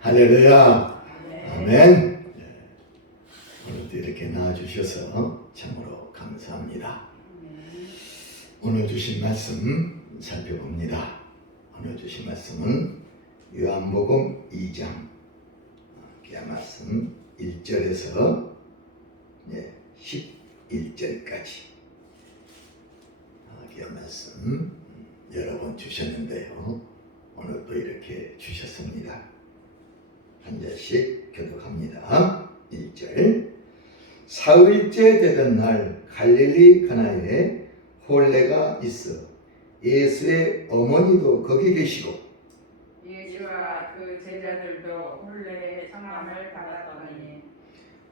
할렐루야. 아멘. 오늘도 이렇게 나와주셔서 참으로 감사합니다. 오늘 주신 말씀 살펴봅니다. 오늘 주신 말씀은 요한복음 2장 말씀 1절에서 11절까지 말씀 여러 번 주셨는데요. 오늘도 이렇게 주셨습니다. 한 절씩 교독합니다. 1절. 사흘째 되던 날 갈릴리 가나에 혼례가 있어 예수의 어머니도 거기 계시고 예수와 그 제자들도 혼례의 청함을 받았더니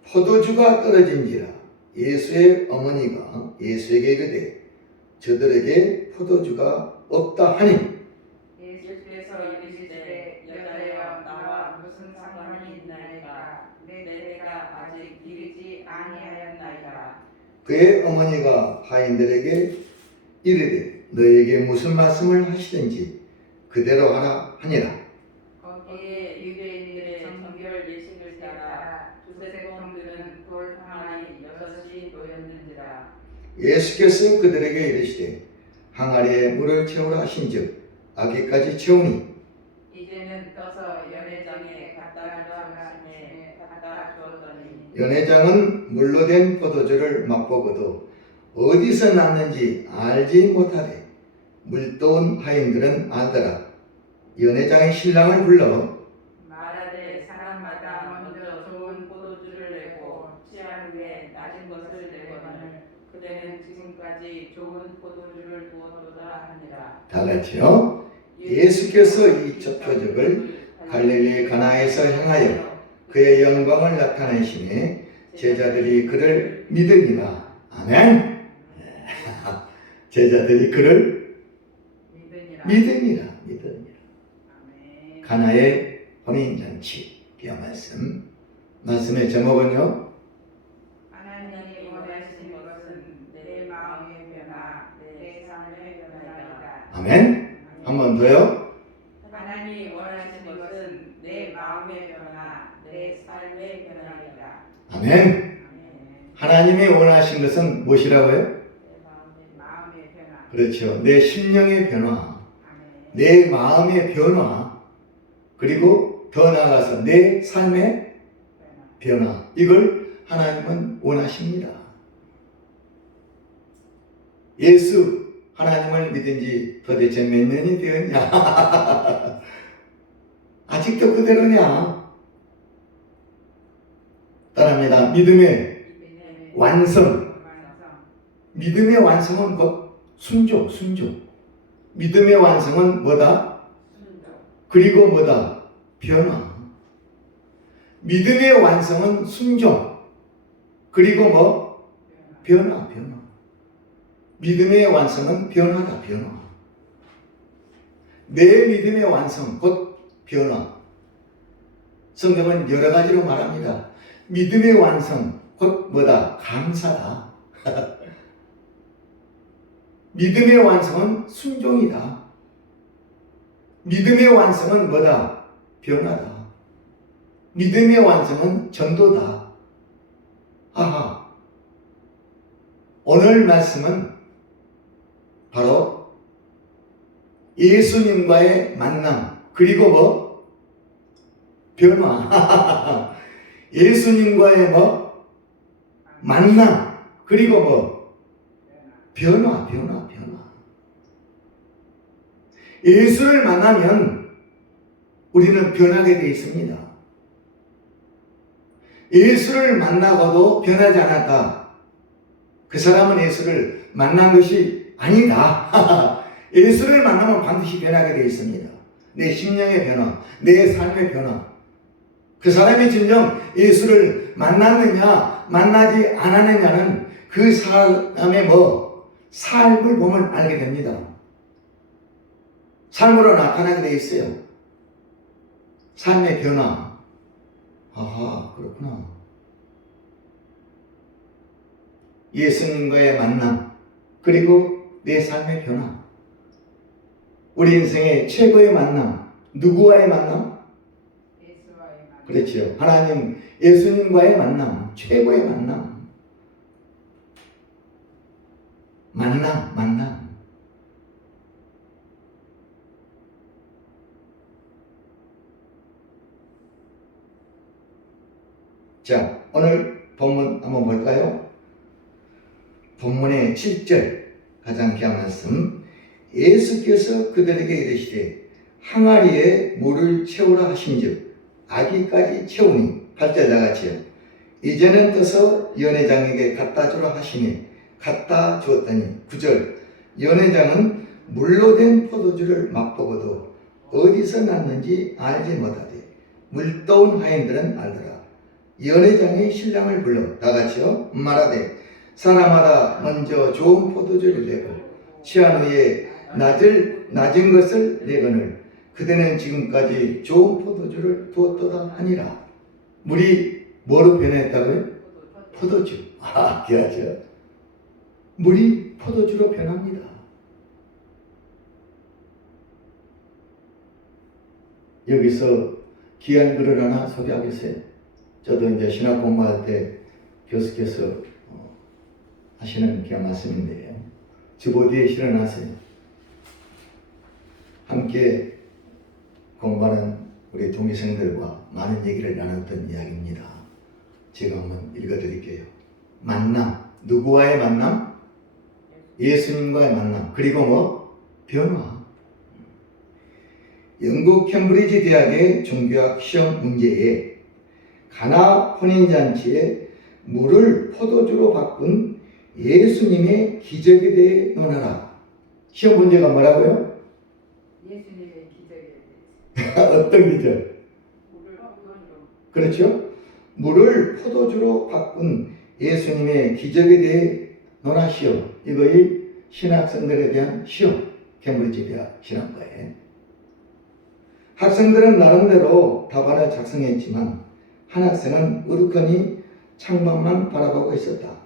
포도주가 떨어진지라 예수의 어머니가 예수에게 이르되 저들에게 포도주가 없다 하니 예수께서 이르시되 여자여 나와 무슨 상관이 있나이까 내 때가 아직 이르지 아니하였나이다. 그의 어머니가 하인들에게 이르되 너에게 무슨 말씀을 하시든지 그대로 하라 하니라. 거기에 유대인들의 정결 예식을 따라 두세 번 드는 돌 항아리 6이 놓였는지라. 예수께서 그들에게 이르시되 항아리에 물을 채우라 하신즉 아기까지 채우니 이제는 떠서 연회장에 갖다 주라 하시매 갖다 주었더니 연회장은 물로 된 포도주를 맛보고도 어디서 났는지 알지 못하되 물떠온 하인들은 알더라. 연회장의 신랑을 불러 말하되 사람마다 먼저 좋은 포도주를 내고 취한 후에 낮은 것을 내거늘 그대는 지금까지 좋은 포도주를 부었도다 하니라. 다 같이요. 예수께서 이 첫 표적을 갈릴리 가나에서 행하여 그의 영광을 나타내시매 제자들이 그를 믿으니라. 아멘. 제자들이 그를 믿으니라. 아멘. 가나의 혼인잔치 기어 말씀의 제목은요. 하나님이 원하시는 것은 내 마음의 변화, 내 삶의 변화이다. 아멘. 한 번 더요. 하나님이 원하시는 것은 내 마음의 변화, 내 삶의 변화이다. 아멘. 아멘. 하나님이 원하신 것은 무엇이라고요? 내 마음의 변화. 그렇죠. 내 심령의 변화, 아멘. 내 마음의 변화, 그리고 더 나아가서 내 삶의 변화. 이걸 하나님은 원하십니다. 예수 하나님을 믿은 지 도대체 몇 년이 되었냐? 아직도 그대로냐? 따라합니다. 믿음의 완성. 믿음의 완성은 순종. 믿음의 완성은 뭐다? 그리고 뭐다? 변화. 믿음의 완성은 순종. 그리고 뭐? 변화. 믿음의 완성은 변화다. 내 믿음의 완성, 곧 변화. 성경은 여러 가지로 말합니다. 믿음의 완성, 곧 뭐다? 감사다. 믿음의 완성은 순종이다. 믿음의 완성은 뭐다? 변화다. 믿음의 완성은 전도다. 아하. 오늘 말씀은 바로 예수님과의 만남, 그리고 뭐? 변화. 예수님과의 뭐? 만남, 그리고 뭐? 변화. 예수를 만나면 우리는 변하게 되어 있습니다. 예수를 만나고도 변하지 않았다. 그 사람은 예수를 만난 것이 아니다. 예수를 만나면 반드시 변하게 되어 있습니다. 내 심령의 변화, 내 삶의 변화. 그 사람이 진정 예수를 만났느냐 만나지 않았느냐는 그 사람의 삶을 보면 알게 됩니다. 삶으로 나타나게 되어 있어요. 삶의 변화. 아하, 그렇구나. 예수님과의 만남, 그리고 내 삶의 변화. 우리 인생의 최고의 만남, 누구와의 만남? 그렇지요. 하나님, 예수님과의 만남, 최고의 만남. 만남. 자, 오늘 본문 한번 볼까요? 본문의 7절 가장 귀한 말씀. 예수께서 그들에게 이르시되 항아리에 물을 채우라 하신즉 아기까지 채우니 8절 다같이요. 이제는 떠서 연회장에게 갖다 주라 하시니 갖다 주었더니 9절 연회장은 물로 된 포도주를 맛보고도 어디서 났는지 알지 못하되 물떠온 하인들은 알더라. 연회장이 신랑을 불러 다같이요 말하되 사람마다 먼저 좋은 포도주를 내고 취한 후에 낮은 것을 내거늘 그대는 지금까지 좋은 포도주를 두었도다 하니라. 물이 뭐로 변했다고요? 포도주. 귀하죠. 물이 포도주로 변합니다. 여기서 귀한 글을 하나 소개하겠어요. 저도 이제 신학 공부할 때 교수께서 하시는 귀한 말씀인데요. 주보디에 실어놨어요. 함께 공부하는 우리 동기생들과 많은 얘기를 나눴던 이야기입니다. 제가 한번 읽어드릴게요. 만남. 누구와의 만남? 예수님과의 만남. 그리고 변화. 영국 캠브리지 대학의 종교학 시험 문제에 가나 혼인잔치에 물을 포도주로 바꾼 예수님의 기적에 대해 논하라. 시험 문제가 뭐라고요? 예수님의 기적에 대해서. 어떤 기적? 물을 포도주로. 그렇죠? 물을 포도주로 바꾼 예수님의 기적에 대해 논하시오. 이거의 신학생들에 대한 시험. 캠브리지 대학 신학과에. 학생들은 나름대로 답안을 작성했지만 한 학생은 우두커니 창밖만 바라보고 있었다.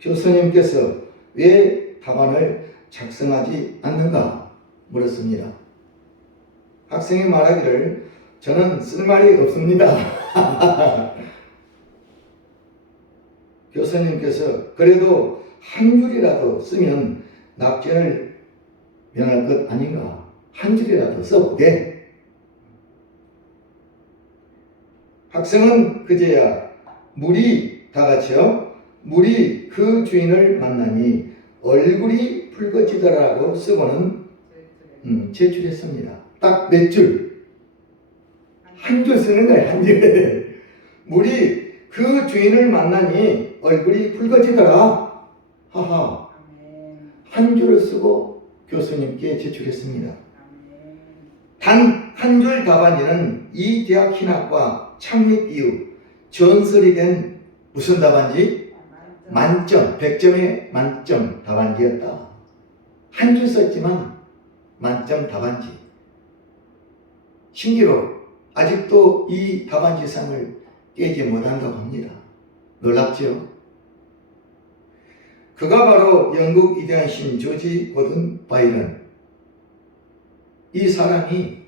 교수님께서 왜 답안을 작성하지 않는가 물었습니다. 학생이 말하기를 저는 쓸 말이 없습니다. 교수님께서 그래도 한 줄이라도 쓰면 납제를 면할 것 아닌가. 한 줄이라도 써보게. 학생은 그제야 물이 다같이요. 물이 그 주인을 만나니 얼굴이 붉어지더라고 쓰고는 제출했습니다. 딱 몇 줄? 한 줄 쓰는 거예요. 한 줄. 물이 그 주인을 만나니 얼굴이 붉어지더라. 하하. 한 줄을 쓰고 교수님께 제출했습니다. 단 한 줄 답안지는 이 대학 신학과 창립 이후 전설이 된 무슨 답안지? 만점, 100점의 만점 답안지였다. 한 줄 썼지만 만점 답안지. 신기로 아직도 이 답안지상을 깨지 못한다고 합니다. 놀랍죠? 그가 바로 영국 위대한 신 조지 고든 바이런. 이 사람이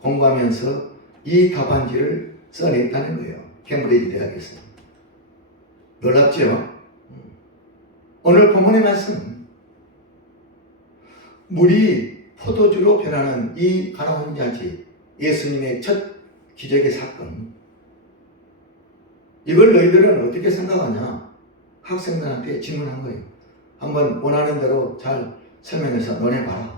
공부하면서 이 답안지를 써냈다는 거예요. 캠브리지 대학에서. 놀랍죠? 오늘 본문의 말씀. 물이 포도주로 변하는 이 가나 혼인잔치, 예수님의 첫 기적의 사건. 이걸 너희들은 어떻게 생각하냐? 학생들한테 질문한 거예요. 한번 원하는 대로 잘 설명해서 논해봐라.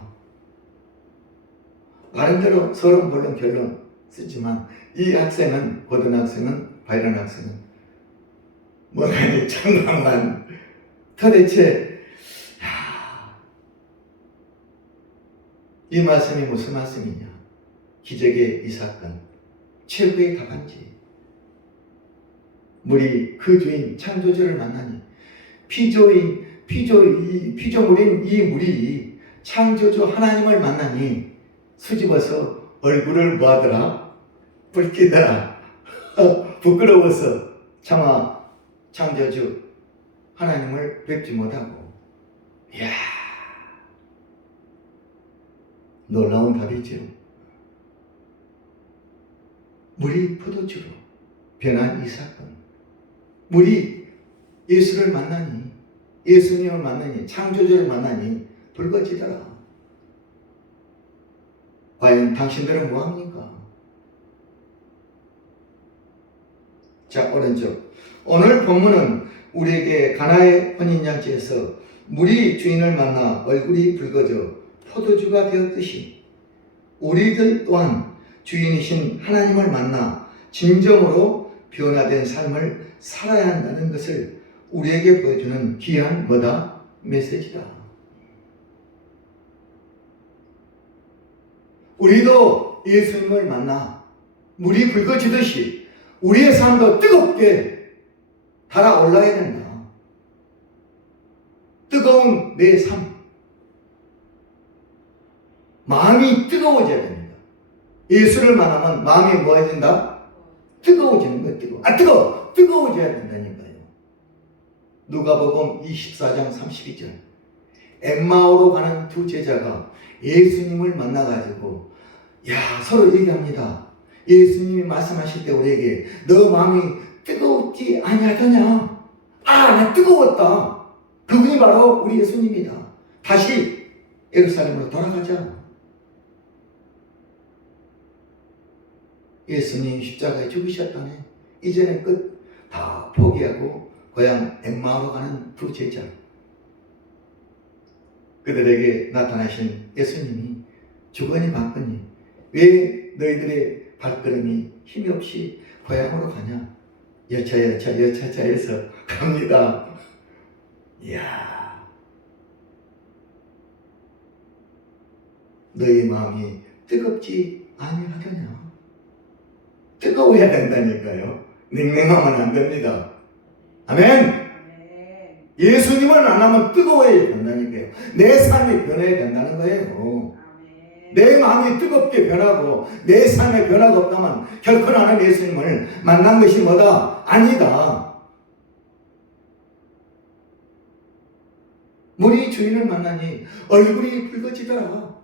나름대로 서론 본론 결론 쓰지만 이 학생은, 고등학생은, 바이런 학생은 뭔가 창망만 도대체 이 말씀이 무슨 말씀이냐? 기적의 이 사건, 최고의 답안지. 물이 그 주인 창조주를 만나니 피조물인 이 물이 창조주 하나님을 만나니 수집어서 얼굴을 뭐하더라? 붉히더라. 부끄러워서 차마 창조주 하나님을 뵙지 못하고. 이야, 놀라운 답이죠. 물이 포도주로 변한 이 사건. 물이 예수를 만나니, 예수님을 만나니, 창조주를 만나니 붉어지더라. 과연 당신들은 뭐합니까? 자, 오른쪽. 오늘 본문은 우리에게 가나의 혼인잔치에서 물이 주인을 만나 얼굴이 붉어져 포도주가 되었듯이 우리들 또한 주인이신 하나님을 만나 진정으로 변화된 삶을 살아야 한다는 것을 우리에게 보여주는 귀한 뭐다? 메시지다. 우리도 예수님을 만나 물이 붉어지듯이 우리의 삶도 뜨겁게 달아올라야 된다. 뜨거운 내 삶. 마음이 뜨거워져야 됩니다. 예수를 만나면 마음이 뭐 해야 된다? 뜨거워지는 거예요. 뜨거워져야 된다니까요. 누가복음 24장 32절. 엠마오로 가는 두 제자가 예수님을 만나가지고 서로 얘기합니다. 예수님이 말씀하실 때 우리에게 너 마음이 뜨겁지 아니하더냐? 나 뜨거웠다. 그분이 바로 우리 예수님이다. 다시 예루살렘으로 돌아가자. 예수님 십자가에 죽으셨다네. 이제는 끝. 다 포기하고 고향 엠마오로 가는 두 제자. 그들에게 나타나신 예수님이 주거니 받거니 왜 너희들의 발걸음이 힘이 없이 고향으로 가냐? 여차여차해서 갑니다. 이야, 너희 마음이 뜨겁지 아니하더냐? 뜨거워야 된다니까요. 냉랭하면 안 됩니다. 아멘. 예수님을 만나면 뜨거워야 된다니까요. 내 삶이 변해야 된다는 거예요. 내 마음이 뜨겁게 변하고 내 삶에 변화가 없다면 결코 나는 예수님을 만난 것이 뭐다? 아니다. 물이 주인을 만나니 얼굴이 붉어지더라.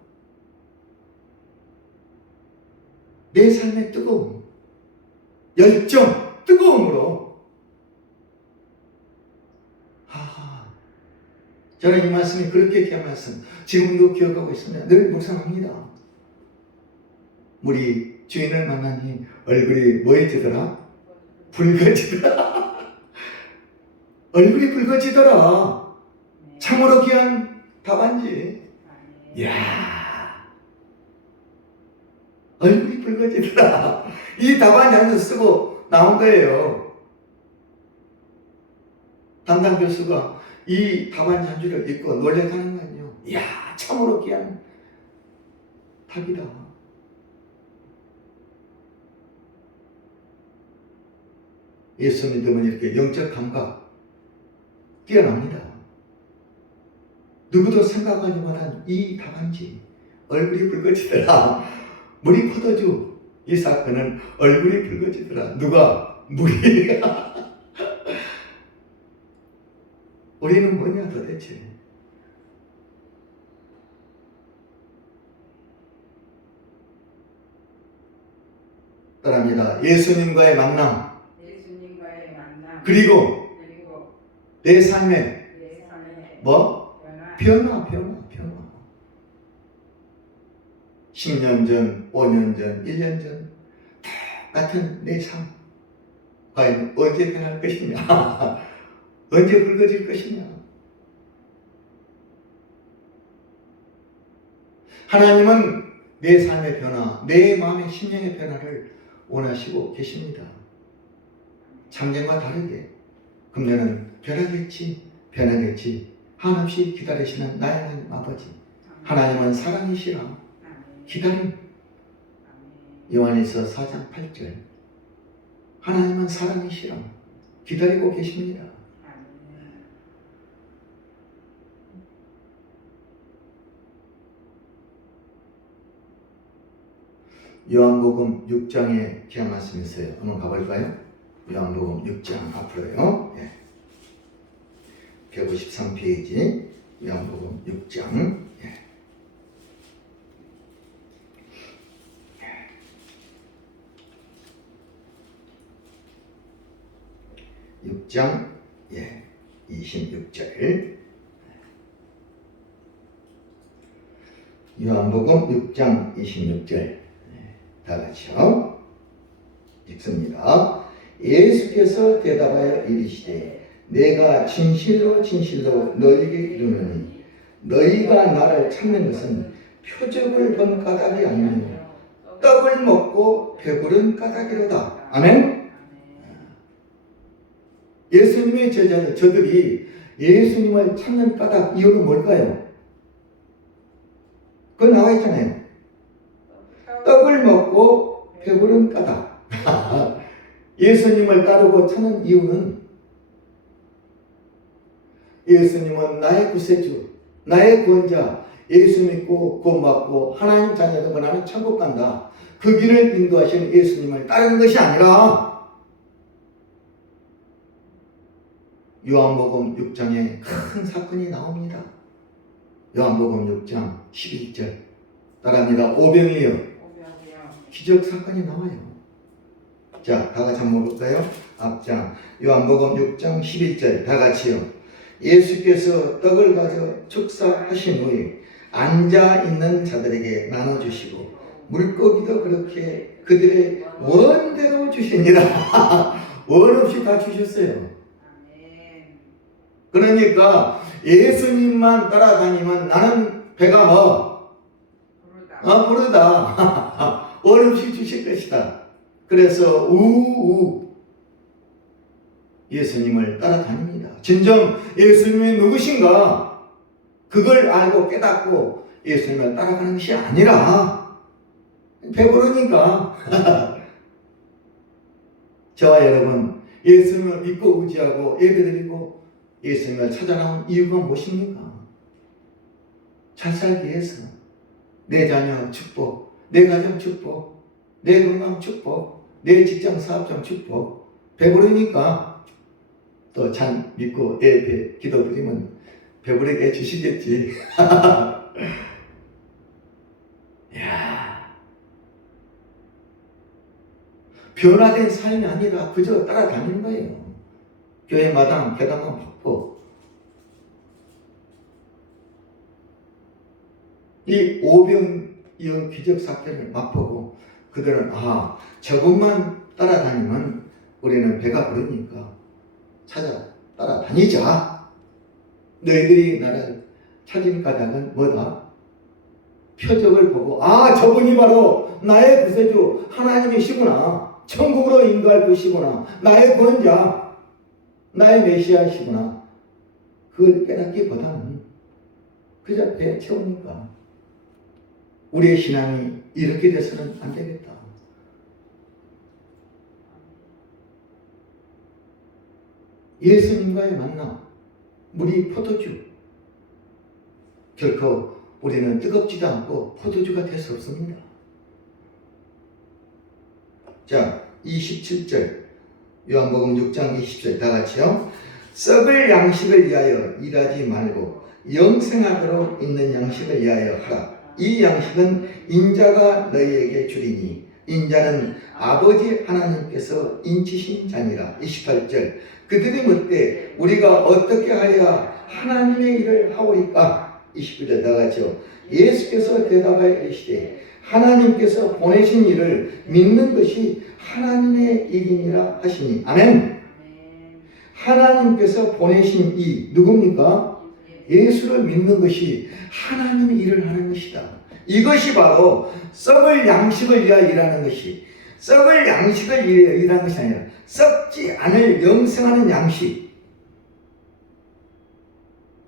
내 삶의 뜨거움, 열정, 뜨거움으로 저는 이 말씀이 그렇게 귀한 말씀 지금도 기억하고 있습니다. 늘 묵상합니다. 물이 주인을 만나니 얼굴이 뭐해지더라? 붉어지더라. 얼굴이 붉어지더라. 참으로 귀한 답안지. 이야, 얼굴이 붉어지더라. 이 답안지 한번 쓰고 나온 거예요. 담당 교수가 이 답안지 한 줄을 읽고 놀래가는 거예요. 이야, 참으로 귀한 답이다. 예수 믿으면 이렇게 영적 감각 뛰어납니다. 누구도 생각하지 못한 이 답안지. 얼굴이 붉어지더라. 물이 포도주. 이 사건은 얼굴이 붉어지더라. 누가? 물이. 우리는 뭐냐 도대체? 따라합니다. 예수님과의 만남. 그리고 내 삶의 뭐? 변화. 10년 전, 5년 전, 1년 전 똑같은 내 삶. 과연 언제 변할 것이냐? 언제 붉어질 것이냐? 하나님은 내 삶의 변화, 내 마음의 심령의 변화를 원하시고 계십니다. 작년과 다르게 금년은 변하겠지 한없이 기다리시는 나의 하나님 아버지. 하나님은 사랑이시라. 기다림. 요한일서 4장 8절. 하나님은 사랑이시라. 기다리고 계십니다. 요한복음 6장에 귀한 말씀이 있어요. 한번 가볼까요? 요한복음 6장 앞으로요. 153페이지 요한복음 6장. 6장 26절. 요한복음 6장 26절. 다 같이요. 읽습니다. 예수께서 대답하여 이르시되 내가 진실로 진실로 너희에게 이르노니 너희가 나를 찾는 것은 표적을 본 까닭이 아니며 떡을 먹고 배부른 까닭이로다. 아멘. 예수님의 저들이 예수님을 찾는 까닭 이유는 뭘까요? 그거 나와 있잖아요. 떡을 먹고 배부른 까닭. 예수님을 따르고 찾는 이유는 예수님은 나의 구세주, 나의 구원자, 예수 믿고 구원받고 하나님 자녀되고 나는 천국 간다. 그 길을 인도하시는 예수님을 따르는 것이 아니라 요한복음 6장에 큰 사건이 나옵니다. 요한복음 6장 11절 따라합니다. 오병이어 기적 사건이 나와요. 자, 다 같이 한번 볼까요? 앞장 요한복음 6장 11절 다 같이요. 예수께서 떡을 가져 축사하신 후에 앉아있는 자들에게 나눠주시고 물고기도 그렇게 그들의 원대로 주시니라. 원 없이 다 주셨어요. 그러니까 예수님만 따라다니면 나는 배가 부르다. 원 없이 주실 것이다. 그래서 예수님을 따라다닙니다. 진정 예수님이 누구신가? 그걸 알고 깨닫고 예수님을 따라가는 것이 아니라 배부르니까. 저와 여러분 예수님을 믿고 의지하고 예배드리고 예수님을 찾아 나온 이유가 무엇입니까? 잘 살기 위해서. 내 자녀 축복, 내 가정 축복, 내 건강 축복, 내 직장 사업장 축복. 배부르니까 또 참 믿고 예배 기도드리면 배부르게 해주시겠지. 야, 변화된 삶이 아니라 그저 따라다니는 거예요. 교회 마당 계단만 받고 이 오병이어 기적 사건을 맛보고 그들은 저것만 따라다니면 우리는 배가 부르니까 찾아 따라다니자. 너희들이 나를 찾은 까닭은 뭐다? 표적을 보고 저분이 바로 나의 구세주 하나님이시구나. 천국으로 인도할 것이구나. 나의 구원자, 나의 메시아시구나. 그걸 깨닫기보다는 그저 배 채우니까 우리의 신앙이 이렇게 돼서는 안 되겠다. 예수님과의 만남, 우리 포도주. 결코 우리는 뜨겁지도 않고 포도주가 될 수 없습니다. 자, 27절 요한복음 6장 20절 다 같이요. 썩을 양식을 위하여 일하지 말고 영생하도록 있는 양식을 위하여 하라. 이 양식은 인자가 너희에게 주리니 인자는 아버지 하나님께서 인치신 자니라. 28절 그들이 묻되 우리가 어떻게 하여야 하나님의 일을 하오리까? 29절 다 같이요. 예수께서 대답하여 이르시되 하나님께서 보내신 일을 믿는 것이 하나님의 일이니라 하시니. 아멘. 하나님께서 보내신 이 누굽니까? 예수를 믿는 것이 하나님의 일을 하는 것이다. 이것이 바로 썩을 양식을 위하여 일하는 것이, 썩을 양식을 위하여 일하는 것이 아니라 썩지 않을 영생하는 양식.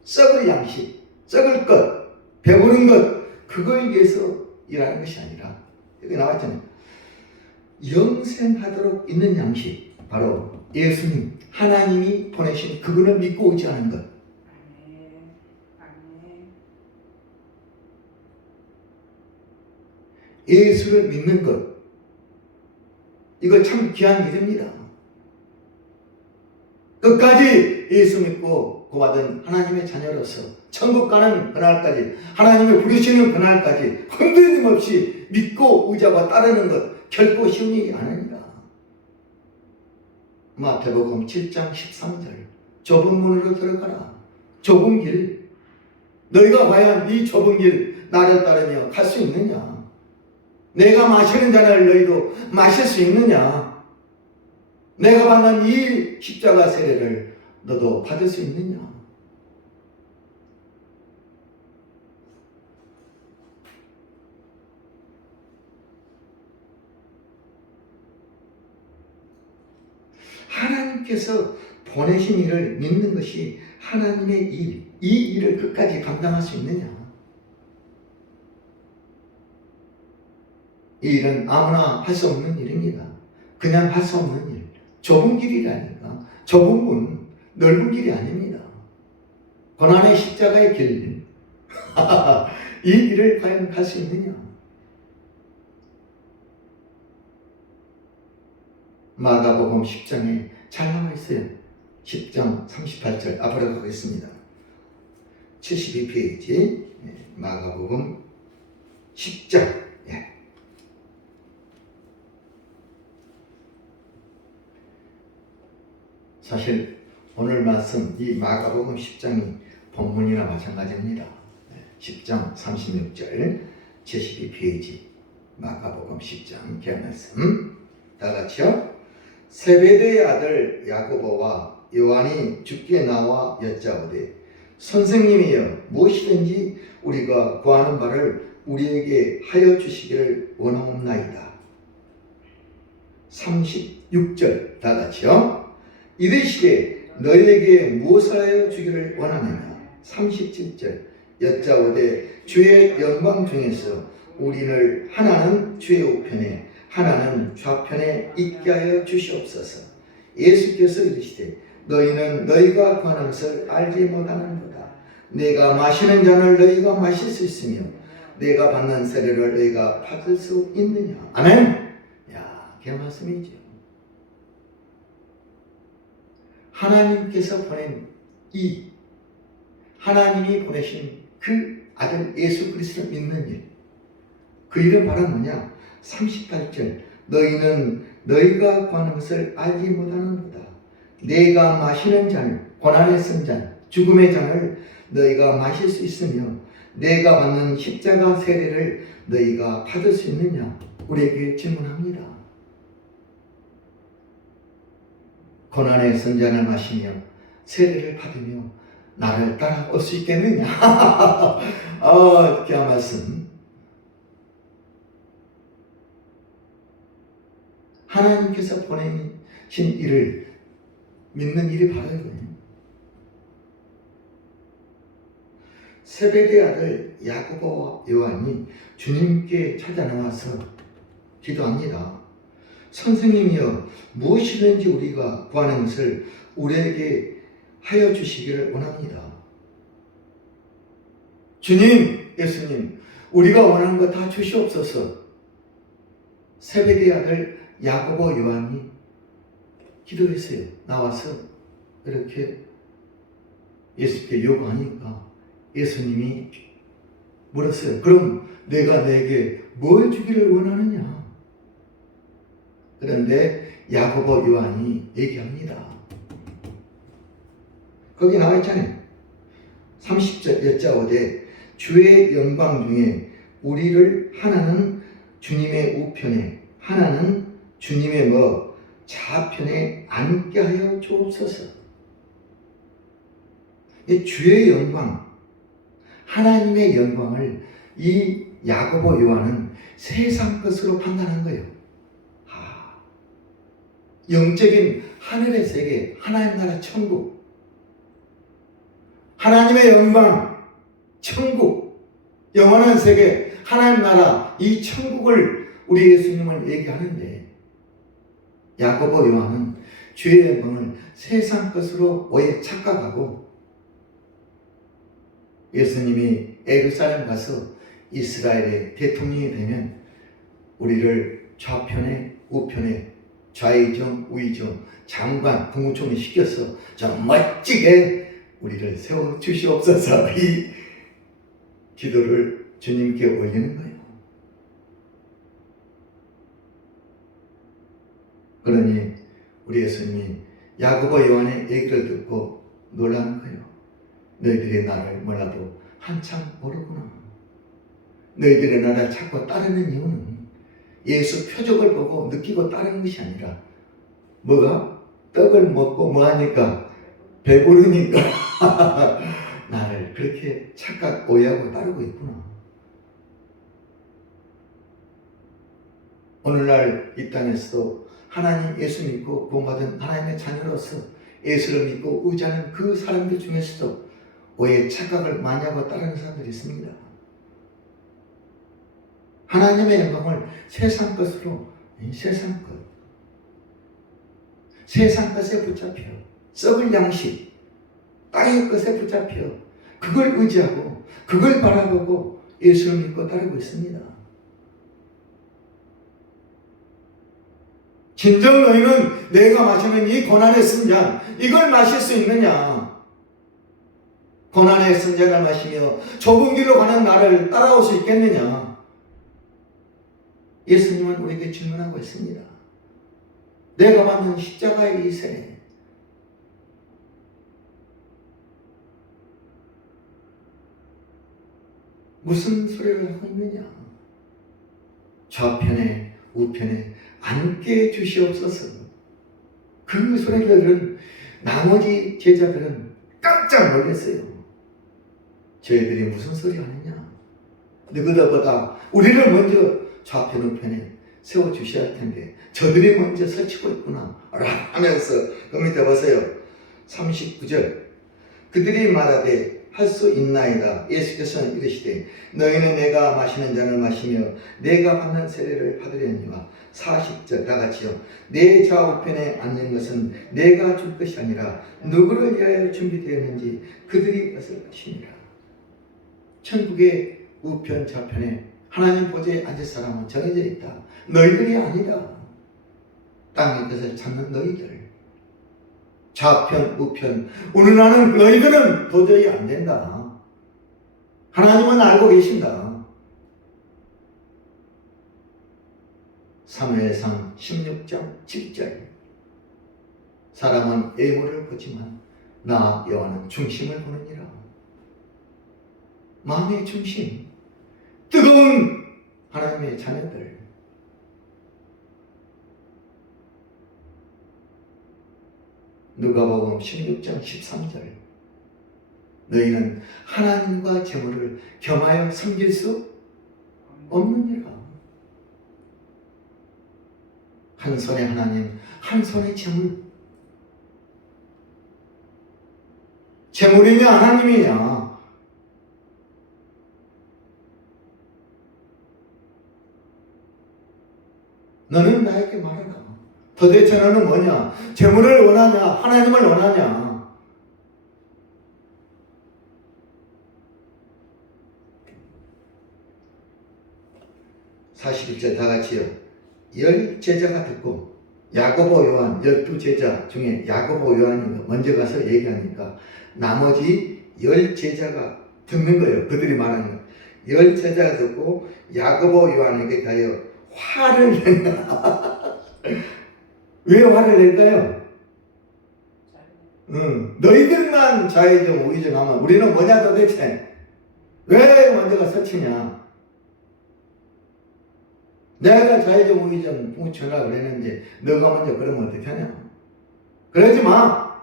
썩을 양식, 썩을 것, 배부른 것, 그걸 위해서 일하는 것이 아니라 여기 나왔잖아요. 영생하도록 있는 양식, 바로 예수님, 하나님이 보내신 그분을 믿고 의지하는 것. 예수를 믿는 것, 이거 참 귀한 일입니다. 끝까지 예수 믿고 구원받은 하나님의 자녀로서 천국 가는 그날까지, 하나님의 부르시는 그날까지 흔들림 없이 믿고 의지하고 따르는 것 결코 쉬운 일이 아닙니다. 마태복음 7장 13절 좁은 문으로 들어가라. 좁은 길. 너희가 과연 이 좁은 길 나를 따르며 갈 수 있느냐? 내가 마시는 잔을 너희도 마실 수 있느냐? 내가 받는 이 십자가 세례를 너도 받을 수 있느냐? 하나님께서 보내신 일을 믿는 것이 하나님의 일, 이 일을 끝까지 감당할 수 있느냐? 이 일은 아무나 할 수 없는 일입니다. 그냥 할 수 없는 일. 좁은 길이라니까. 좁은 문, 넓은 길이 아닙니다. 고난의 십자가의 길. 이 길을 과연 갈 수 있느냐? 마가복음 10장에 잘 나와 있어요. 10장 38절 앞으로 가겠습니다. 72페이지 마가복음 10장 사실 오늘 말씀 이 마가복음 10장이 본문이나 마찬가지입니다. 10장 36절 72페이지 마가복음 10장 개말씀 다 같이요. 세베대의 아들 야고보와 요한이 주께 나와 여짜오되 선생님이여 무엇이든지 우리가 구하는 바를 우리에게 하여 주시기를 원하옵나이다. 36절 다 같이요. 이르시되 너희에게 무엇을 하여 주기를 원하느냐. 37절 여짜오되 주의 영광 중에서 우리를 하나는 주의 우편에 하나는 좌편에 있게 하여 주시옵소서. 예수께서 이르시되 너희는 너희가 구하는 것을 알지 못하는도다. 내가 마시는 잔을 너희가 마실 수 있으며 내가 받는 세례를 너희가 받을 수 있느냐. 아멘. 야, 그 말씀이죠. 하나님께서 보낸 이 하나님이 보내신 그 아들 예수 그리스도를 믿는 일, 그 일은 바로 뭐냐? 38절 너희는 너희가 구하는 것을 알지 못하는도다. 내가 마시는 잔, 고난의 쓴 잔, 죽음의 잔을 너희가 마실 수 있으며 내가 받는 십자가 세례를 너희가 받을 수 있느냐? 우리에게 질문합니다. 고난의 쓴 잔을 마시며 세례를 받으며 나를 따라올 수 있겠느냐? 귀한 말씀. 하나님께서 보내신 일을 믿는 일이 바로 이거예요. 세베대의 아들 야고보와 요한이 주님께 찾아 나와서 기도합니다. 선생님이여 무엇이든지 우리가 구하는 것을 우리에게 하여 주시기를 원합니다. 주님, 예수님, 우리가 원하는 거 다 주시옵소서. 세베대의 아들 야고보 요한이 기도했어요. 나와서 이렇게 예수께 요구하니까 예수님이 물었어요. 그럼 내가 내게 뭘 주기를 원하느냐? 그런데 야고보 요한이 얘기합니다. 거기 나와 있잖아요. 30절 여짜오되 주의 영광 중에 우리를 하나는 주님의 우편에 하나는 주님의 좌편에 앉게 하여 주옵소서. 이 주의 영광, 하나님의 영광을 이 야고보 요한은 세상 것으로 판단한 거예요. 영적인 하늘의 세계, 하나님 나라 천국, 하나님의 영광, 천국, 영원한 세계, 하나님 나라, 이 천국을 우리 예수님은 얘기하는데 야고보 요한은 주의 영광을 세상 것으로 오해 착각하고 예수님이 예루살렘 가서 이스라엘의 대통령이 되면 우리를 좌편에 우편에 좌의정 우의정 장관 국무총리 시켜서 저 멋지게 우리를 세워주시옵소서. 이 기도를 주님께 올리는 거예요. 그러니 우리 예수님이 야고보 요한의 얘기를 듣고 놀라는 거예요. 너희들이 나를 몰라도 한참 모르구나. 너희들이 나를 찾고 따르는 이유는 예수 표적을 보고 느끼고 따르는 것이 아니라 뭐가? 떡을 먹고 뭐하니까? 배부르니까 나를 그렇게 착각 오해하고 따르고 있구나. 오늘날 이 땅에서도 하나님 예수 믿고 구원받은 하나님의 자녀로서 예수를 믿고 의지하는 그 사람들 중에서도 오해 착각을 많이 하고 따르는 사람들이 있습니다. 하나님의 영광을 세상 것으로, 세상 것에 붙잡혀 썩을 양식, 땅의 것에 붙잡혀 그걸 의지하고 그걸 바라보고 예수를 믿고 따르고 있습니다. 진정 너희는 내가 마시는 이 고난의 선잔 이걸 마실 수 있느냐? 고난의 선잔을 마시며 좁은 길로 가는 나를 따라올 수 있겠느냐? 예수님은 우리에게 질문하고 있습니다. 내가 받는 십자가의 이 생에 무슨 소리를 하고 있느냐? 좌편에 우편에 앉게 주시옵소서. 그 소리를 들은 나머지 제자들은 깜짝 놀랐어요. 저희들이 무슨 소리 하느냐? 누구보다 우리를 먼저 좌편 우편에 세워주셔야 할 텐데 저들이 먼저 설치고 있구나 하면서 그 밑에 보세요. 39절 그들이 말하되 할 수 있나이다. 예수께서는 이르시되 너희는 내가 마시는 잔을 마시며 내가 받는 세례를 받으려니와 40절 다같이요 내 좌우편에 앉는 것은 내가 줄 것이 아니라 누구를 위하여 준비되었는지 그들이 것을 것이니라. 천국의 우편 좌편에 하나님 보좌에 앉을 사람은 정해져 있다. 너희들이 아니다. 땅의 것을 찾는 너희들. 좌편, 우편. 오늘날은 너희들은 도저히 안 된다. 하나님은 알고 계신다. 사무엘상 16장 7절. 사람은 외모를 보지만 나 여호와는 중심을 보느니라. 마음의 중심. 뜨거운 하나님의 자녀들. 누가복음 16장 13절 너희는 하나님과 재물을 겸하여 섬길 수 없느니라. 한 손에 하나님, 한 손에 재물. 재물이냐 하나님이냐? 너는 나에게 말하라. 도대체 너는 뭐냐? 재물을 원하냐? 하나님을 원하냐? (41절) 다같이요 10제자가 듣고 야고보 요한 12제자 중에 야고보 요한이 먼저 가서 얘기하니까 나머지 10제자가 듣는 거예요. 그들이 말하는 거. 10제자가 듣고 야고보 요한에게 가요 화를 낸다. 왜 화를 낼까요? 너희들만 좌회전 우회전 하면 우리는 뭐냐 도대체? 왜 먼저가 설치냐? 내가 좌회전 우회전 뭉쳐라 그랬는데 너가 먼저 그러면 어떻게 하냐? 그러지 마!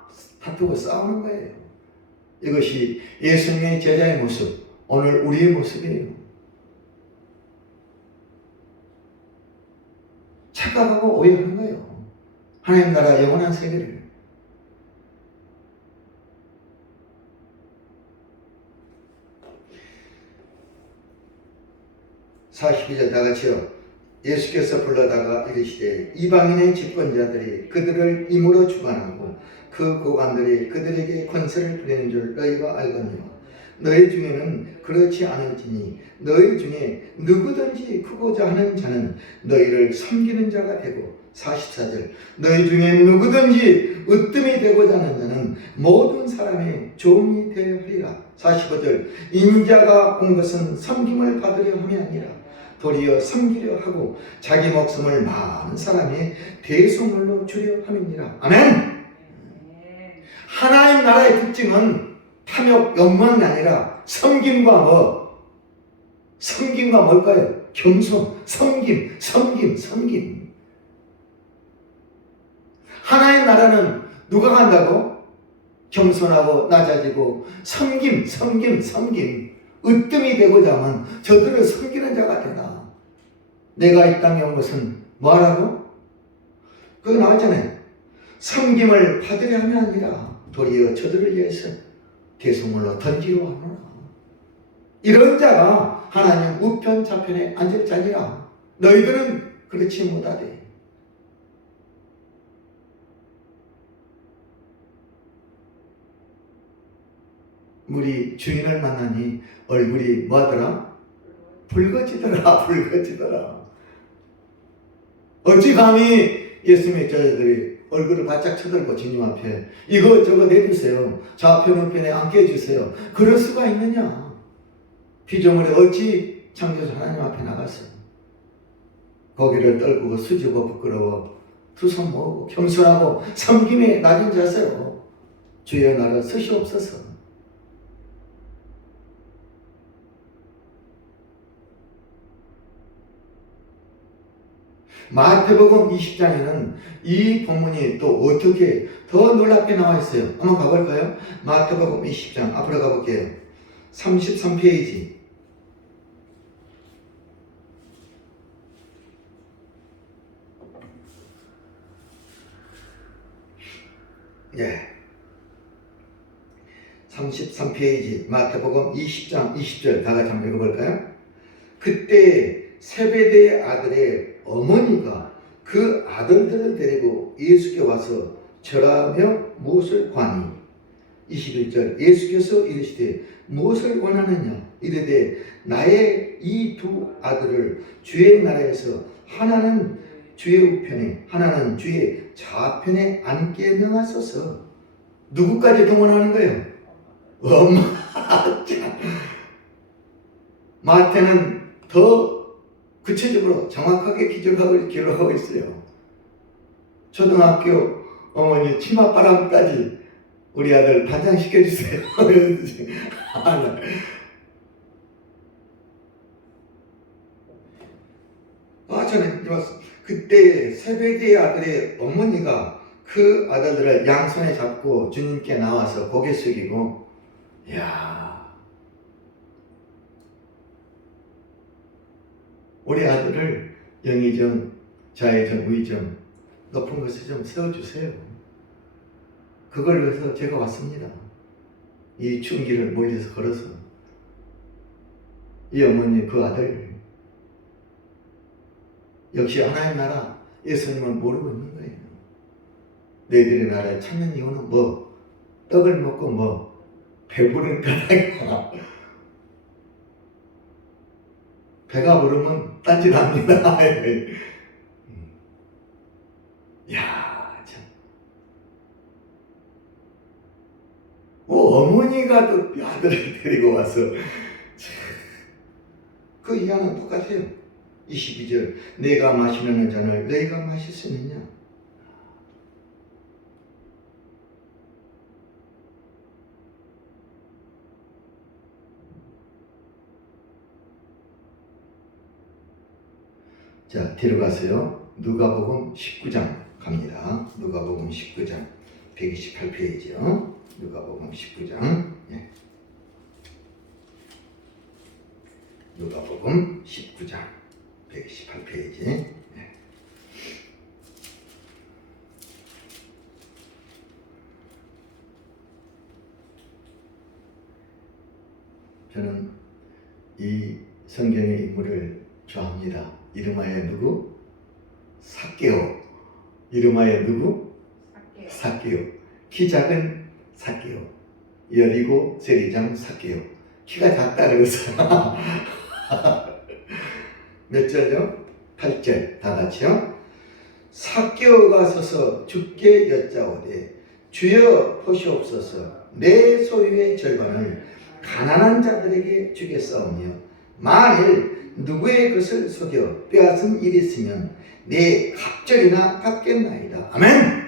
다투고 싸우는 거예요. 이것이 예수님의 제자의 모습, 오늘 우리의 모습이에요. 착각하고 오해하는 거예요. 하나님 나라 영원한 세계를. (42절) 다같이요 예수께서 불러다가 이르시되 이방인의 집권자들이 그들을 임으로 주관하고 그 고관들이 그들에게 권세를 부리는 줄 너희가 알거니와 너희 중에는 그렇지 않을지니 너희 중에 누구든지 크고자 하는 자는 너희를 섬기는 자가 되고 44절 너희 중에 누구든지 으뜸이 되고자 하는 자는 모든 사람의 종이 되어 하리라. 45절 인자가 온 것은 섬김을 받으려 함이 아니라 도리어 섬기려 하고 자기 목숨을 많은 사람의 대속물로 주려 함이니라. 아멘. 하나님 나라의 특징은 탐욕, 욕망이 아니라 섬김과 뭘까요? 겸손, 섬김. 하나님 나라는 누가 간다고? 겸손하고 낮아지고 섬김. 으뜸이 되고자 하면 저들을 섬기는 자가 되라. 내가 이 땅에 온 것은 뭐하라고? 그거 나왔잖아요. 섬김을 받으려 함이 아니라 도리어 저들을 위해서 대소물로 던지려 하노라. 이런 자가 하나님 우편 좌편에 앉을 자니라. 너희들은 그렇지 못하되. 우리 주인을 만나니 얼굴이 뭐하더라? 붉어지더라. 어찌 감히 예수님의 저들이 얼굴을 바짝 쳐들고 주님 앞에 이거 저거 내주세요. 좌편 우편에 앉게 해주세요. 그럴 수가 있느냐? 피조물이 어찌 창조주 하나님 앞에 나갔어요. 고개를 떨구고 수줍어 부끄러워 두 손 모으고 겸손하고 섬김에 낮은 자세로 주의 나라 서시옵소서. 마태복음 20장에는 이 본문이 또 어떻게 더 놀랍게 나와 있어요. 한번 가볼까요? 마태복음 20장 앞으로 가볼게요. 33페이지. 예. 33페이지 마태복음 20장 20절 다 같이 한번 읽어볼까요? 그때 세베대의 아들의 어머니가 그 아들들을 데리고 예수께 와서 절하며 무엇을 구하니 21절 예수께서 이르시되 무엇을 원하느냐 이르되 나의 이 두 아들을 주의 나라에서 하나는 주의 우편에 하나는 주의 좌편에 앉게 명하소서. 누구까지 동원하는 거예요? 엄마. 마태는 더 구체적으로 정확하게 기록하고 있어요. 초등학교 어머니 치맛바람까지 우리 아들 반장시켜주세요. 저는 그때 세베대의 아들의 어머니가 그 아들들을 양손에 잡고 주님께 나와서 고개 숙이고, 이야, 우리 아들을 영의정, 좌의정, 우의정 높은 곳에 좀 세워주세요. 그걸 위해서 제가 왔습니다. 이 추운 길을 멀리서 걸어서. 이 어머니 그 아들 역시 하나님 나라 예수님은 모르고 있는 거예요. 너희들의 나라에 찾는 이유는 뭐? 떡을 먹고 뭐? 배부른 까닭이야. 배가 부르면 딴짓합니다. 야, 참. 어머니가 또 아들을 데리고 와서 그 이야기는 똑같아요. 22절 내가 마시는 잔을 너희가 마실 수 있느냐? 자, 뒤로 가세요. 누가복음 19장 갑니다. 누가복음 19장 128페이지요. 누가복음 19장. 예. 누가복음 19장 128페이지. 예. 저는 이 성경의 인물을 좋아합니다. 이름하여 누구? 삭개오. 이름하여 누구? 삭개오. 키 작은 삭개오. 여리고 세리장 삭개오. 키가 작다 그래서 몇 절요? 8절 다 같이요. 삭개오가 서서 주께 여짜오되 주여 보시옵소서 내 소유의 절반을 가난한 자들에게 주겠사오며 만일 누구의 것을 속여 빼앗은 일이 있으면 내 갑절이나 갚겠나이다. 아멘.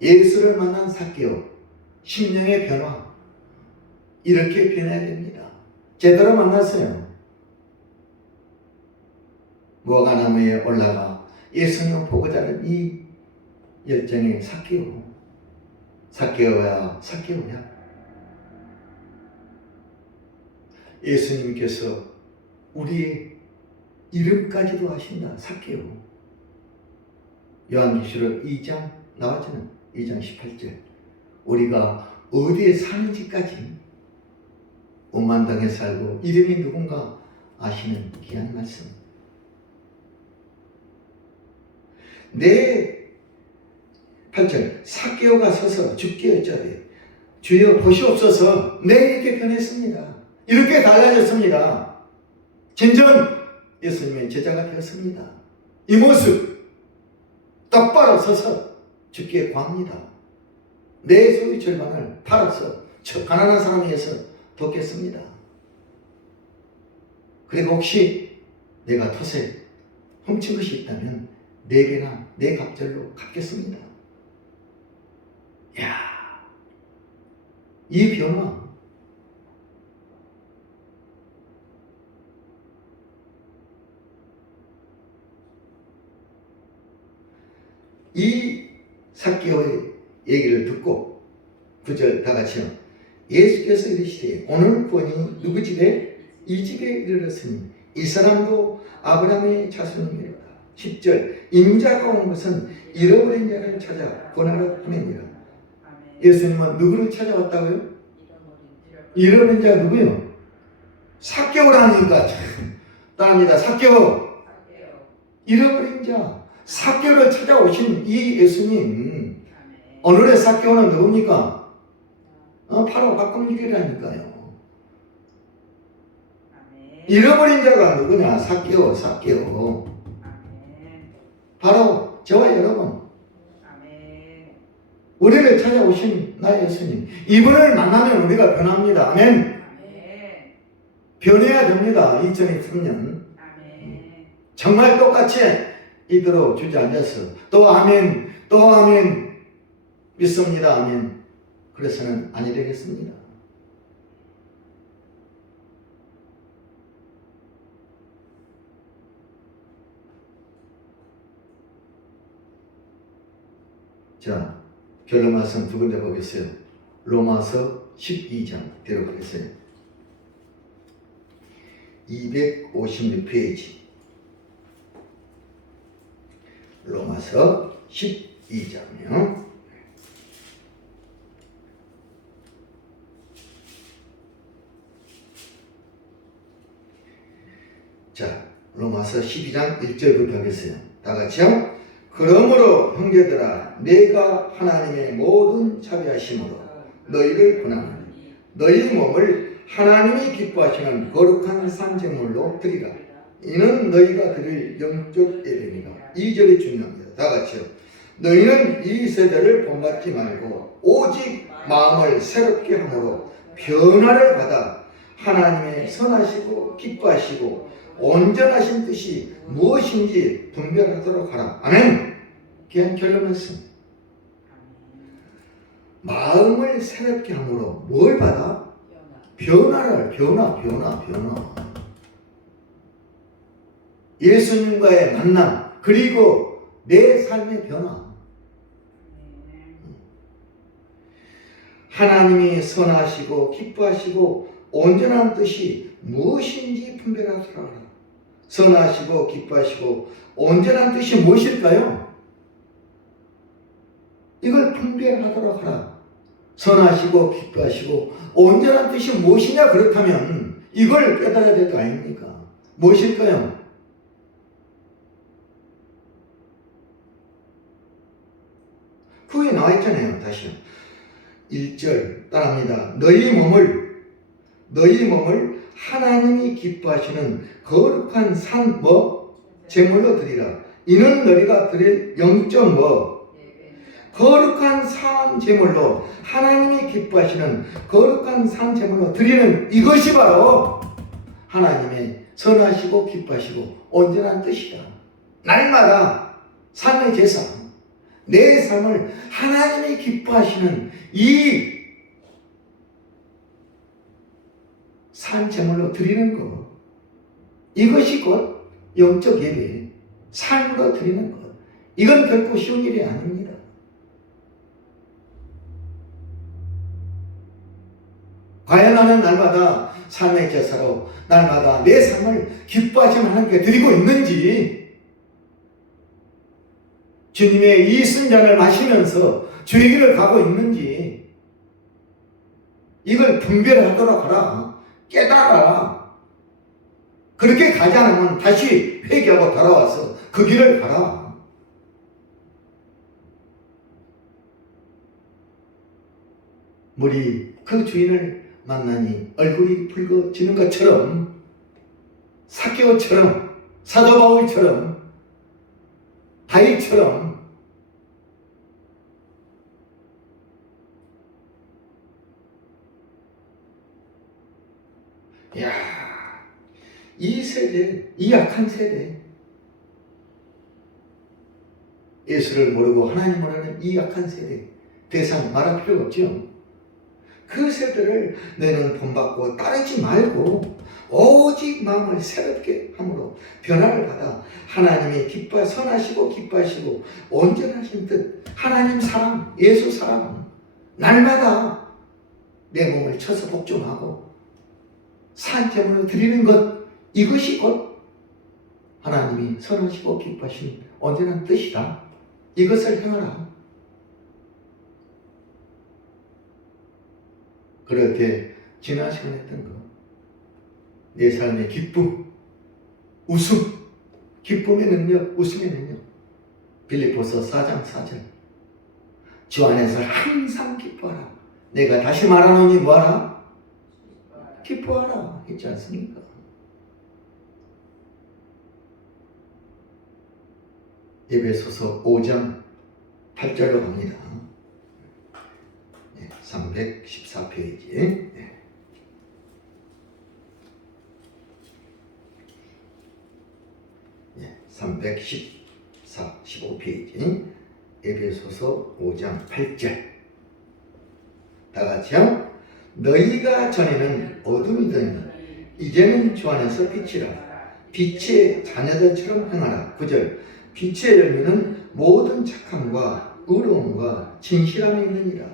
예수를 만난 사개오, 심령의 변화, 이렇게 변해야 됩니다. 제대로 만났어요. 무화과나무에 올라가 예수님을 보고자 하는 이 열정의 사개오, 사개오야, 사개오야. 예수님께서 우리의 이름까지도 하신다. 사개오. 요한계시록 2장 나왔잖아요. 2장 18절. 우리가 어디에 사는지까지 오만당에 살고 이름이 누군가 아시는 귀한 말씀. 내 8절. 사개오가 서서 주께 여짜되 주여 보시옵소서. 내 이렇게 변했습니다. 이렇게 달라졌습니다. 진정 예수님의 제자가 되었습니다. 이 모습 똑바로 서서 주께 구합니다. 내 소유 절반을 팔아서 저 가난한 사람에 의해서 돕겠습니다. 그리고 혹시 내가 텃에 훔친 것이 있다면 4배나 4갑절로 갚겠습니다. 이야, 이 변화, 이 사개오의 얘기를 듣고 9절 다 같이요. 예수께서 이르시되 오늘 구원이 누구 집에? 이 집에 이르렀으니 이 사람도 아브라함의 자손이니라. 10절 인자가 온 것은 잃어버린 자를 찾아 구원하러 함이니라. 예수님은 누구를 찾아왔다고요? 잃어버린 자 누구요? 사개오라니까 참 따릅니다. 사개오, 잃어버린 자, 사개오를 찾아오신 이 예수님, 오늘의 사개오는 누굽니까? 바로 박금주이라니까요. 잃어버린 자가 누구냐? 사개오, 사개오. 바로 저와 여러분, 우리를 찾아오신 나의 예수님, 이분을 만나면 우리가 변합니다. 아멘. 변해야 됩니다. 2023년 정말 똑같이 이대로 주저앉아서 또 아멘, 또 아멘 믿습니다. 아멘. 그래서는 아니 되겠습니다. 자, 결론 말씀 두 군데 보겠어요. 로마서 12장 데려가겠어요. 256페이지. 로마서 12장이요. 자, 로마서 12장 1절부터 하겠어요. 다 같이요. 그러므로 형제들아 내가 하나님의 모든 자비하심으로 너희를 권하노니 너희 몸을 하나님이 기뻐하시는 거룩한 산제물로 드리라. 이는 너희가 드릴 영적 예배니라. 2절이 중요합니다. 다 같이요. 너희는 이 세대를 본받지 말고 오직 마음을 새롭게 함으로 변화를 받아 하나님의 선하시고 기뻐하시고 온전하신 뜻이 무엇인지 분별하도록 하라. 아멘. 그냥 결론 말씀. 마음을 새롭게 함으로 뭘 받아? 변화. 예수님과의 만남, 그리고 내 삶의 변화. 하나님이 선하시고 기뻐하시고 온전한 뜻이 무엇인지 분별하도록 하라. 선하시고 기뻐하시고 온전한 뜻이 무엇일까요? 이걸 분별하도록 하라. 선하시고 기뻐하시고 온전한 뜻이 무엇이냐? 그렇다면 이걸 깨달아야 될 거 아닙니까? 무엇일까요? 그게 나와 있잖아요. 다시요. 1절 따라합니다. 너희 몸을 하나님이 기뻐하시는 거룩한 산 제물로 드리라. 이는 너희가 드릴 영적 거룩한 산 제물로 하나님이 기뻐하시는 거룩한 산 제물로 드리는 이것이 바로 하나님의 선하시고 기뻐하시고 온전한 뜻이다. 날마다 삶의 제사, 내 삶을 하나님이 기뻐하시는 이 산 제물로 드리는 것, 이것이 곧 영적 예배, 삶으로 드리는 것. 이건 결코 쉬운 일이 아닙니다. 과연 나는 날마다 삶의 제사로 날마다 내 삶을 기뻐하시는 하나님께 드리고 있는지, 주님의 이 순잔을 마시면서 주의 길을 가고 있는지, 이걸 분별하도록 하라. 깨달아라. 그렇게 가지 않으면 다시 회개하고 돌아와서 그 길을 가라. 물이 그 주인을 만나니 얼굴이 붉어지는 것처럼, 삭개오처럼, 사도 바울처럼, 다윗처럼 야, 이 세대, 이 약한 세대, 예수를 모르고 하나님 모르는 이 약한 세대, 더 이상 말할 필요가 없죠. 그 세대를 너는 본받고 따르지 말고 오직 마음을 새롭게 함으로 변화를 받아 하나님이 기뻐 선하시고 기뻐하시고 온전하신 뜻, 하나님 사랑, 예수 사랑, 날마다 내 몸을 쳐서 복종하고 산 제물로 드리는 것, 이것이 곧 하나님이 선하시고 기뻐하신 온전한 뜻이다. 이것을 행하라. 그럴 때 지난 시간에 했던 거, 내 삶의 기쁨, 웃음, 기쁨의 능력, 웃음의 능력, 빌립보서 4장 4절, 주 안에서 항상 기뻐하라. 내가 다시 말하노니 뭐하라? 기뻐하라 했지 않습니까? 에베소서 5장 8절로 갑니다. 314페이지. 314, 15페이지. 에베소서 5장 8절. 다 같이요. 너희가 전에는 어둠이더니 이제는 주 안에서 빛이라. 빛의 자녀들처럼 행하라. 9절. 빛의 열매는 모든 착함과 의로움과 진실함이 있느니라.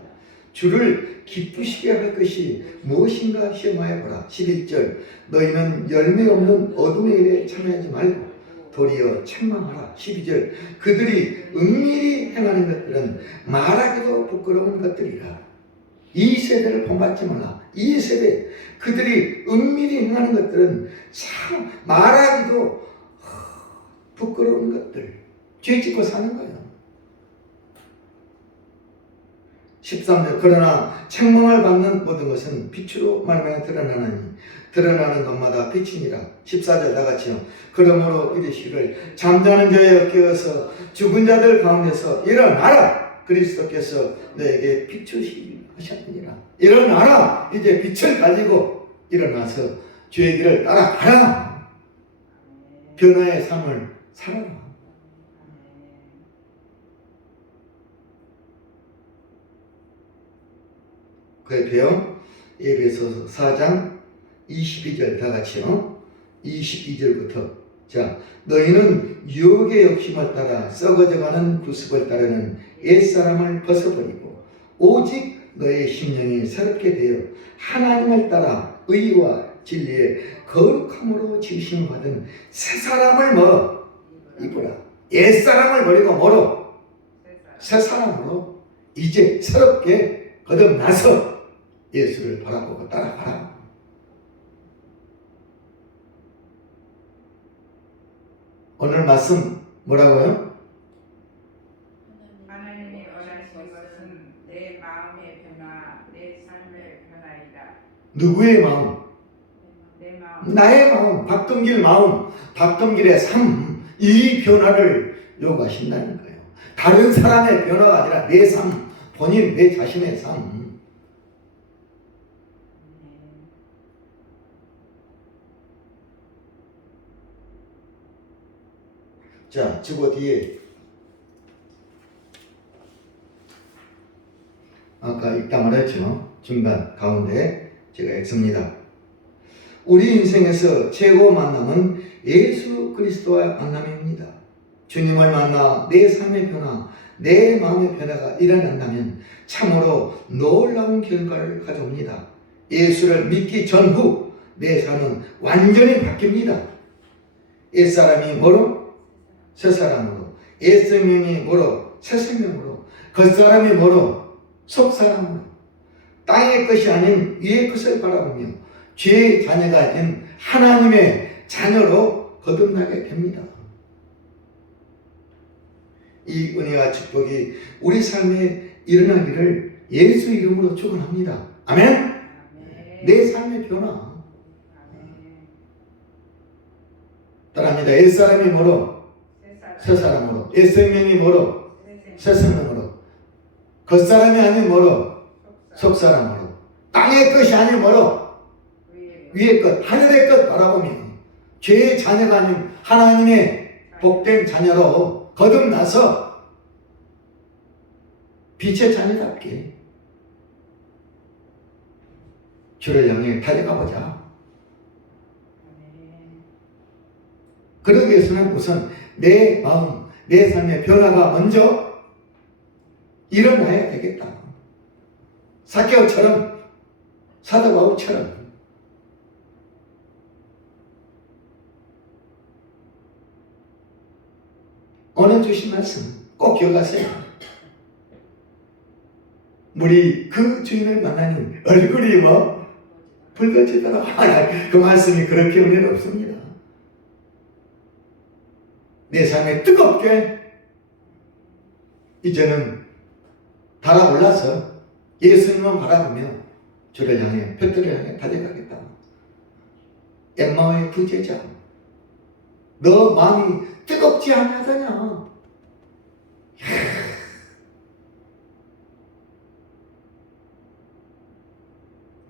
주를 기쁘시게 할 것이 무엇인가 시험하여 보라. 11절. 너희는 열매 없는 어둠의 일에 참여하지 말고 도리어 책망하라. 12절. 그들이 은밀히 행하는 것들은 말하기도 부끄러운 것들이라. 이 세대를 본받지 말라. 이 세대, 그들이 은밀히 행하는 것들은 참 말하기도 부끄러운 것들, 죄 짓고 사는 거예요. 13절. 그러나 책망을 받는 모든 것은 빛으로 말미암아 드러나나니 드러나는 것마다 빛이니라. 14절 다 같이요. 그러므로 이르시기를 잠자는 자여 깨어서 죽은 자들 가운데서 일어나라. 그리스도께서 너에게 비추시 하셨느니라. 일어나라. 이제 빛을 가지고 일어나서 주의 길을 따라가라. 변화의 삶을 살아라. 그래도요, 에베소서 4장 22절 다 같이요. 22절부터. 자, 너희는 유혹의 욕심을 따라 썩어져가는 구습을 따르는 옛사람을 벗어버리고 오직 너의 심령이 새롭게 되어 하나님을 따라 의와 진리의 거룩함으로 지으심을 받은 새 사람을 뭐 입으라. 옛사람을 버리고 뭐로? 새 사람으로 이제 새롭게 거듭나서 예수를 바라보고 따라가라. 오늘 말씀 뭐라고요? 하나님이 원하시는 것은 내 마음의 변화, 내 삶의 변화이다. 누구의 마음? 내 마음. 나의 마음, 박동길 마음, 박동길의 삶, 이 변화를 요구하신다는 거예요. 다른 사람의 변화가 아니라 내 삶, 본인 내 자신의 삶. 자, 주보 뒤에 아까 읽다 말했죠. 중간 가운데 제가 읽습니다. 우리 인생에서 최고 만남은 예수 그리스도와의 만남입니다. 주님을 만나 내 삶의 변화, 내 마음의 변화가 일어난다면 참으로 놀라운 결과를 가져옵니다. 예수를 믿기 전후 내 삶은 완전히 바뀝니다. 옛사람이 뭐로? 새사람으로. 옛생명이 뭐로? 새생명으로. 겉사람이 뭐로? 속사람으로. 땅의 것이 아닌 위의 것을 바라보며 죄의 자녀가 된 하나님의 자녀로 거듭나게 됩니다. 이 은혜와 축복이 우리 삶에 일어나기를 예수 이름으로 축원합니다. 아멘. 내 삶의 변화. 따라합니다. 옛사람이 뭐로? 새사람으로. 옛생명이 뭐로? 새생명으로. 겉사람이 아닌 뭐로? 속사람으로. 땅의 것이 아닌 뭐로? 위의 것, 하늘의 것 바라보며 죄의 자녀가 아닌 하나님의 복된 자녀로 거듭나서 빛의 자녀답게 주를 향해 달려가보자. 그러기 위해서는 우선 내 마음, 내 삶의 변화가 먼저 일어나야 되겠다. 삭개오처럼, 사도 바울처럼 오늘 주신 말씀 꼭 기억하세요. 우리 그 주인을 만나는 얼굴이 뭐 붉어지더라. 그 말씀이 그렇게 은혜롭습니다. 내 삶에 뜨겁게 이제는 달아올라서 예수님만 바라보며 주를 향해 볕들을 향해 달려가겠다. 엠마오의 두 제자, 너 마음이 뜨겁지 않냐더냐.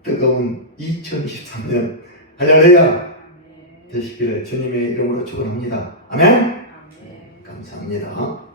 뜨거운 2023년 할렐루야 되시기를 주님의 이름으로 축원합니다. 아멘. 감사합니다.